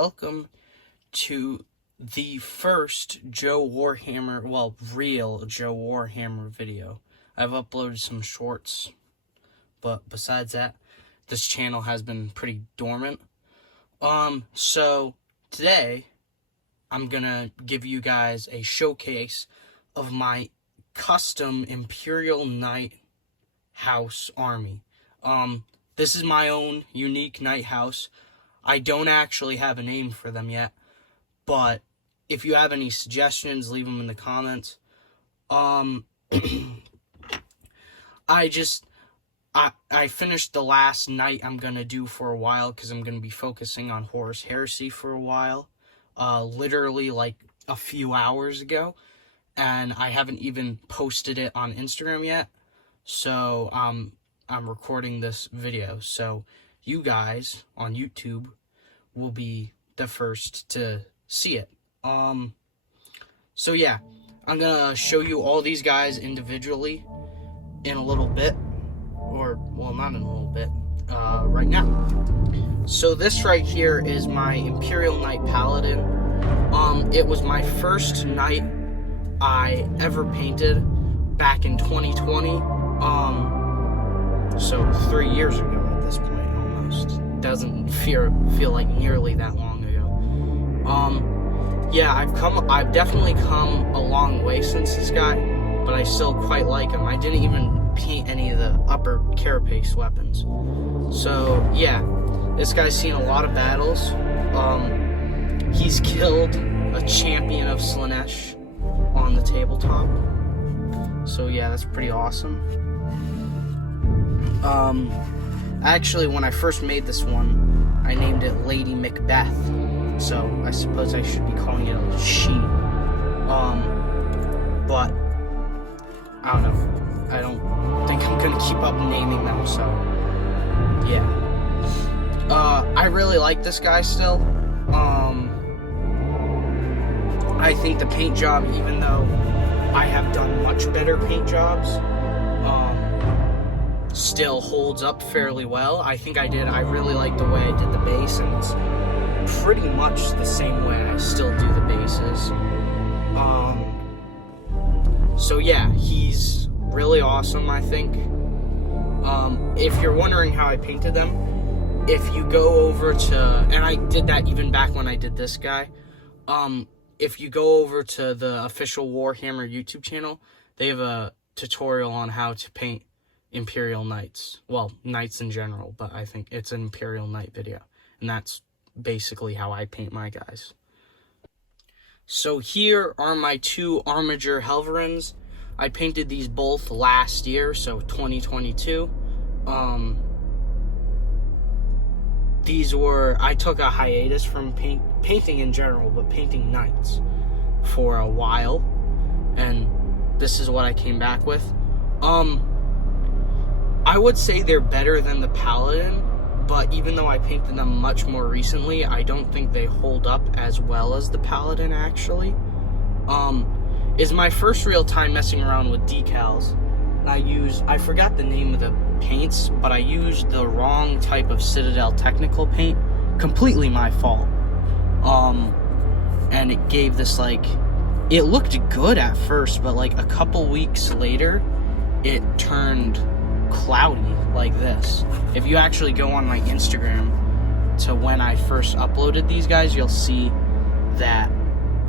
welcome to the first real Joe Warhammer video. I've uploaded some shorts, but besides that, this channel has been pretty dormant. So today, I'm gonna give you guys a showcase of my custom Imperial Knight House army. This is my own unique Knight House. I don't actually have a name for them yet, but if you have any suggestions, leave them in the comments. I finished the last Knight I'm gonna do for a while because I'm gonna be focusing on Horus Heresy for a while. Literally like a few hours ago, and I haven't even posted it on Instagram yet. So I'm recording this video, so you guys on YouTube will be the first to see it. So yeah, I'm gonna show you all these guys individually in a little bit, or well, not in a little bit, right now. So this right here is my Imperial Knight Paladin. It was my first Knight I ever painted back in 2020. So 3 years ago at this point, almost. Doesn't feel like nearly that long ago. Yeah, I've definitely come a long way since this guy, but I still quite like him. I didn't even paint any of the upper carapace weapons. So yeah, this guy's seen a lot of battles. He's killed a champion of Slaanesh on the tabletop. So yeah, that's pretty awesome. Actually, when I first made this one, I named it Lady Macbeth. So I suppose I should be calling it a she. But I don't know. I don't think I'm gonna keep up naming them, so yeah. I really like this guy still. I think the paint job, even though I have done much better paint jobs, still holds up fairly well. I really like the way I did the base, and it's pretty much the same way I still do the bases. So yeah, he's really awesome, I think. If you're wondering how I painted them, if you go over to, and I did that even back when I did this guy, if you go over to the official Warhammer YouTube channel, they have a tutorial on how to paint Imperial Knights. Well, Knights in general, but I think it's an Imperial Knight video. And that's basically how I paint my guys. So here are my two Armiger Helverins. I painted these both last year, so 2022. I took a hiatus from painting in general, but painting Knights for a while. And this is what I came back with. I would say they're better than the Paladin, but even though I painted them much more recently, I don't think they hold up as well as the Paladin, actually. Is my first real time messing around with decals. I forgot the name of the paints, but I used the wrong type of Citadel technical paint. Completely my fault. And it gave this, it looked good at first, but a couple weeks later, it turned cloudy like this. If you actually go on my Instagram to when I first uploaded these guys, you'll see that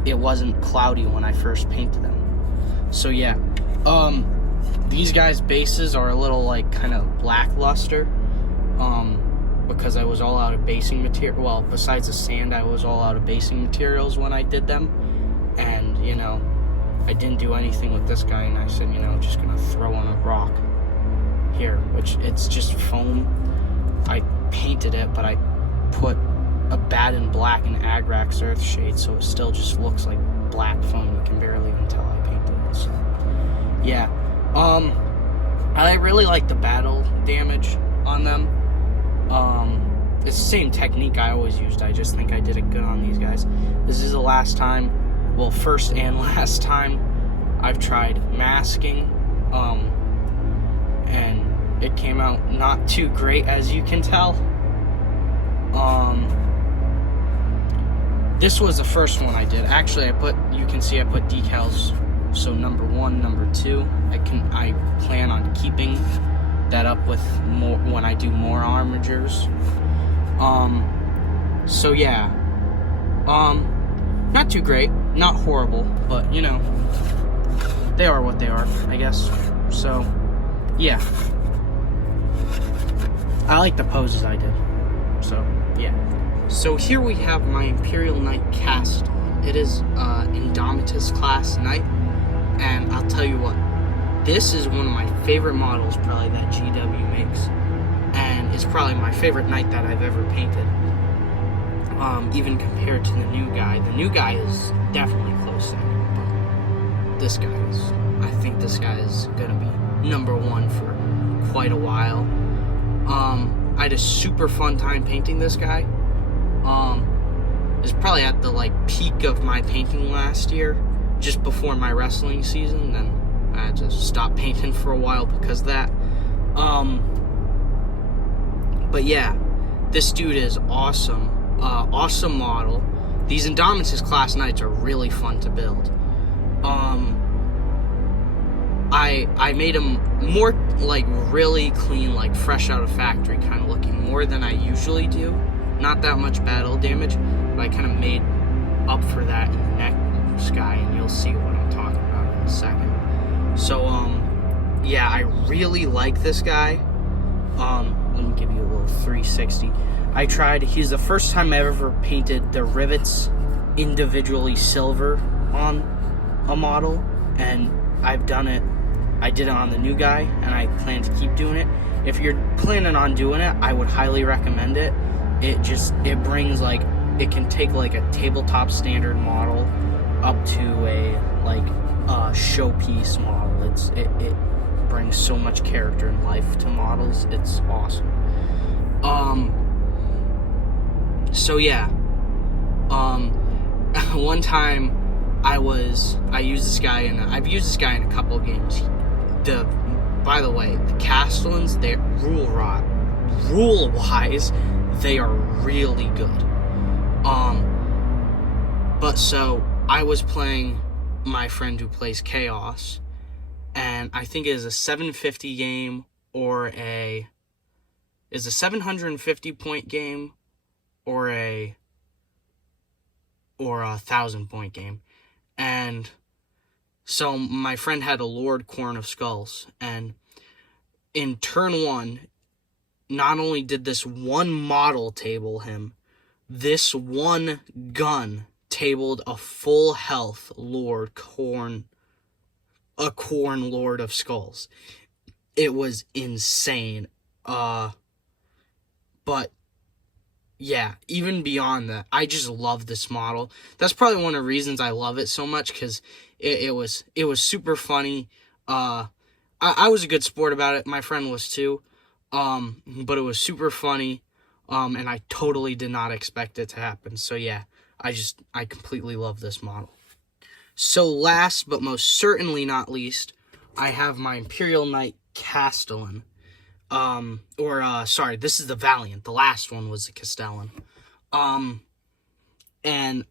it wasn't cloudy when I first painted them. So yeah, these guys' bases are a little kind of lackluster, because I was all out of basing material. Well, besides the sand, I was all out of basing materials when I did them, and I didn't do anything with this guy, and I said, just gonna throw on a rock here, which it's just foam. I painted it, but I put a Baden Black and Agrax Earthshade, so it still just looks like black foam. You can barely even tell I painted it. So yeah, I really like the battle damage on them. It's the same technique I always used. I just think I did it good on these guys. This is the last time, well, first and last time I've tried masking, and it came out not too great, as you can tell. this was the first one I did. Actually, you can see I put decals. So number 1, number 2, I plan on keeping that up with more when I do more armatures. So yeah. Not too great, not horrible, but you know, they are what they are, I guess. So, yeah. I like the poses I did. So, yeah. So here we have my Imperial Knight cast. It is Indomitus class knight, and I'll tell you what, this is one of my favorite models probably that GW makes, and it's probably my favorite knight that I've ever painted. Even compared to the new guy. The new guy is definitely close second, but I think this guy is gonna be number 1 for quite a while. I had a super fun time painting this guy. It's probably at the like peak of my painting last year, just before my wrestling season. Then I just stopped painting for a while because of that. But yeah, this dude is awesome. Awesome model. These Indomitus class knights are really fun to build. I made them more like really clean, like fresh out of factory kind of looking, more than I usually do. Not that much battle damage, but I kind of made up for that in the next guy, and you'll see what I'm talking about in a second. So yeah, I really like this guy. Let me give you a little 360. He's the first time I ever painted the rivets individually silver on a model, and I did it on the new guy, and I plan to keep doing it. If you're planning on doing it, I would highly recommend it. It brings like, it can take like a tabletop standard model up to a showpiece model. It brings so much character and life to models. It's awesome. So yeah, one time I've used this guy in a couple of games. By the way, the Castellans, they rule-wise, they are really good. But so I was playing my friend who plays Chaos, and I think it is a 750 game or a 750 point game or a 1,000 point game. And so my friend had a Lord Corn of Skulls, and in turn 1, not only did this one model table him, this one gun tabled a full health Corn Lord of Skulls. It was insane. But yeah, even beyond that, I just love this model. That's probably one of the reasons I love it so much, because it was super funny. I was a good sport about it. My friend was too. But it was super funny. And I totally did not expect it to happen. So yeah, I completely love this model. So last but most certainly not least, I have my Imperial Knight Castellan. This is the Valiant. The last one was the Castellan. And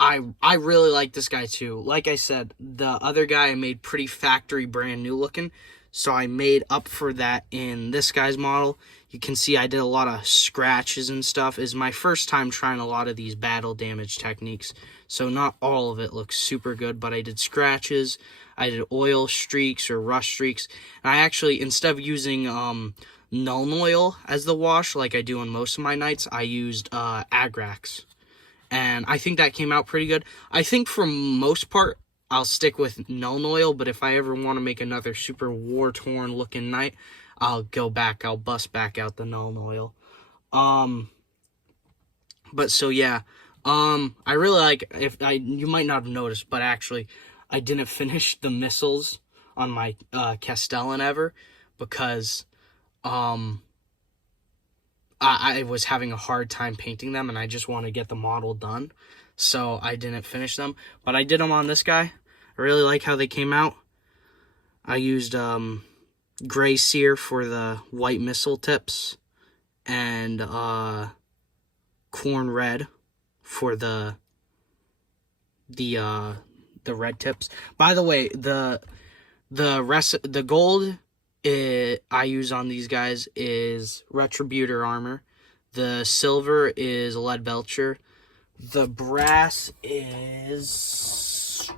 I really like this guy too. Like I said, the other guy I made pretty factory brand new looking, so I made up for that in this guy's model. You can see I did a lot of scratches and stuff. It's my first time trying a lot of these battle damage techniques, so not all of it looks super good, but I did scratches, I did oil streaks or rust streaks, and I actually, instead of using Nuln Oil as the wash like I do on most of my knights, I used Agrax, and I think that came out pretty good. I think for most part, I'll stick with Nuln Oil, but if I ever want to make another super war-torn looking knight, I'll bust back out the Nuln Oil. But so yeah, I really like, you might not have noticed, but actually, I didn't finish the missiles on my Castellan ever, because I was having a hard time painting them, and I just want to get the model done, so I didn't finish them. But I did them on this guy. I really like how they came out. I used Gray Sear for the white missile tips, and Corn Red for the the red tips. By the way, the gold I use on these guys is Retributor armor. The silver is Leadbelcher. The brass is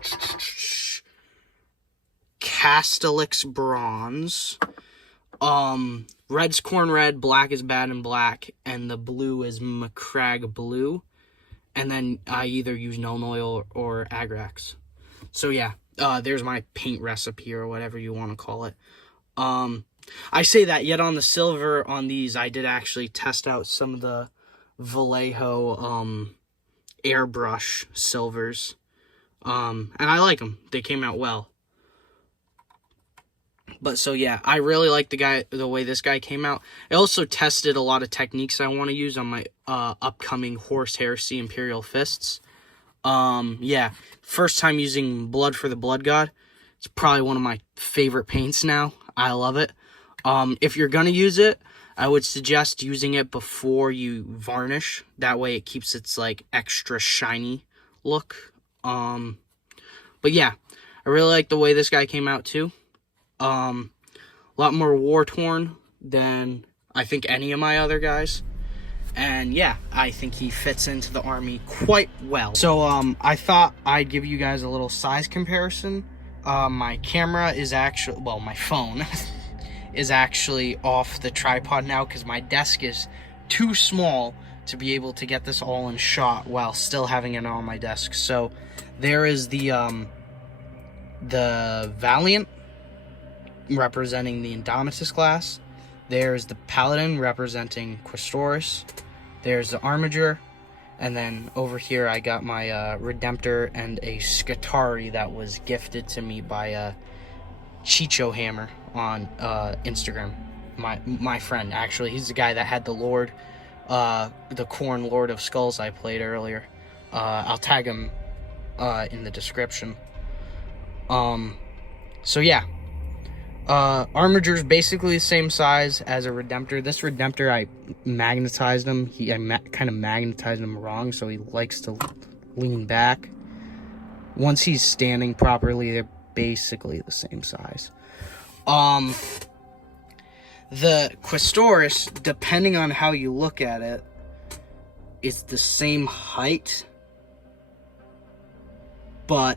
Castellix bronze. Red's corn red, black is bad and black, and the blue is McCrag blue. And then I either use Nuln Oil or Agrax. So yeah, there's my paint recipe or whatever you want to call it. I say that, yet on the silver on these, I did actually test out some of the Vallejo airbrush silvers. And I like them. They came out well. But so yeah, I really like the way this guy came out. I also tested a lot of techniques I want to use on my upcoming Horse Heresy Imperial Fists. Yeah, first time using Blood for the Blood God. It's probably one of my favorite paints now. I love it. If you're gonna use it, I would suggest using it before you varnish. That way it keeps its like extra shiny look. But yeah, I really like the way this guy came out too. A lot more war-torn than I think any of my other guys. And yeah, I think he fits into the army quite well. So I thought I'd give you guys a little size comparison. My camera is actually, well, my phone is actually off the tripod now because my desk is too small to be able to get this all in shot while still having it on my desk. So there is the Valiant representing the Indomitus class. There's the Paladin representing Questoris. There's the Armiger. And then over here I got my Redemptor and a Scutari that was gifted to me by Chicho Hammer on Instagram. My friend, actually. He's the guy that had the Lord, the Khorne Lord of Skulls I played earlier. I'll tag him in the description. So yeah. Armiger's basically the same size as a Redemptor. This Redemptor, I magnetized him. I kind of magnetized him wrong, so he likes to lean back. Once he's standing properly, they're basically the same size. The Questoris, depending on how you look at it, is the same height, but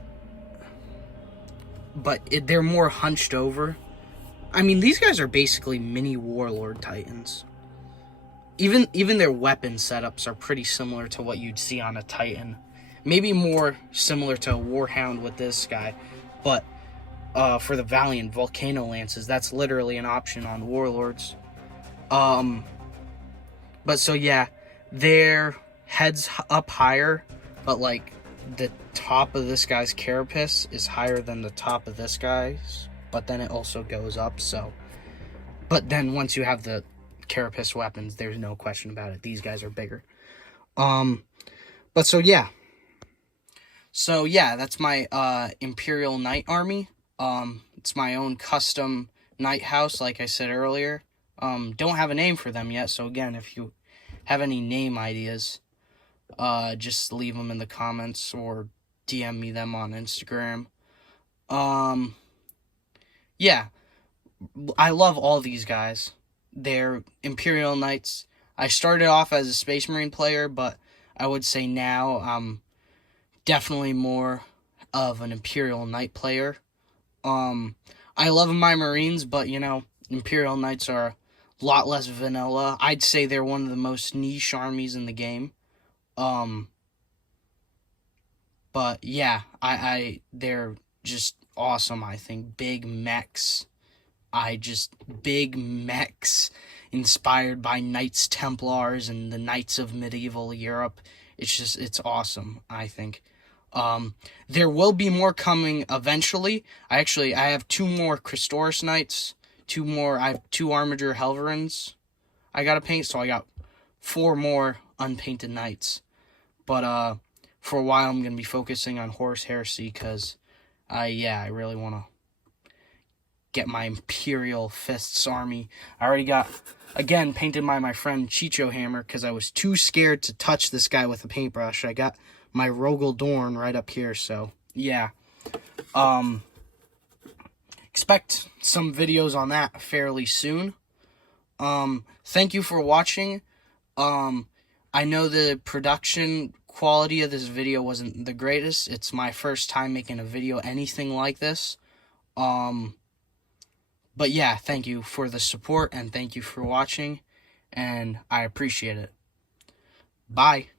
they're more hunched over. I mean, these guys are basically mini Warlord Titans. Even their weapon setups are pretty similar to what you'd see on a Titan. Maybe more similar to a Warhound with this guy. But for the Valiant Volcano Lances, that's literally an option on Warlords. But so yeah, their heads up higher, but like the top of this guy's carapace is higher than the top of this guy's. But then it also goes up, so. But then once you have the carapace weapons, there's no question about it. These guys are bigger. But so yeah. So yeah, that's my Imperial Knight Army. It's my own custom Knight House, like I said earlier. Don't have a name for them yet, so again, if you have any name ideas, just leave them in the comments or DM me them on Instagram. Yeah, I love all these guys. They're Imperial Knights. I started off as a Space Marine player, but I would say now I'm definitely more of an Imperial Knight player. I love my Marines, but, you know, Imperial Knights are a lot less vanilla. I'd say they're one of the most niche armies in the game. But, yeah, they're just awesome, I think. Big mechs. Big mechs inspired by Knights Templars and the Knights of medieval Europe. It's awesome, I think. There will be more coming eventually. I have 2 more Questoris Knights. I have 2 Armiger Helverins I gotta paint, so I got 4 more unpainted Knights. But, for a while I'm gonna be focusing on Horse Heresy, because I really want to get my Imperial Fists army. I already got, again, painted by my friend Chicho Hammer, because I was too scared to touch this guy with a paintbrush. I got my Rogel Dorn right up here. So yeah, expect some videos on that fairly soon. Thank you for watching. I know the production quality of this video wasn't the greatest. It's my first time making a video anything like this. But yeah, thank you for the support and thank you for watching, and I appreciate it. Bye.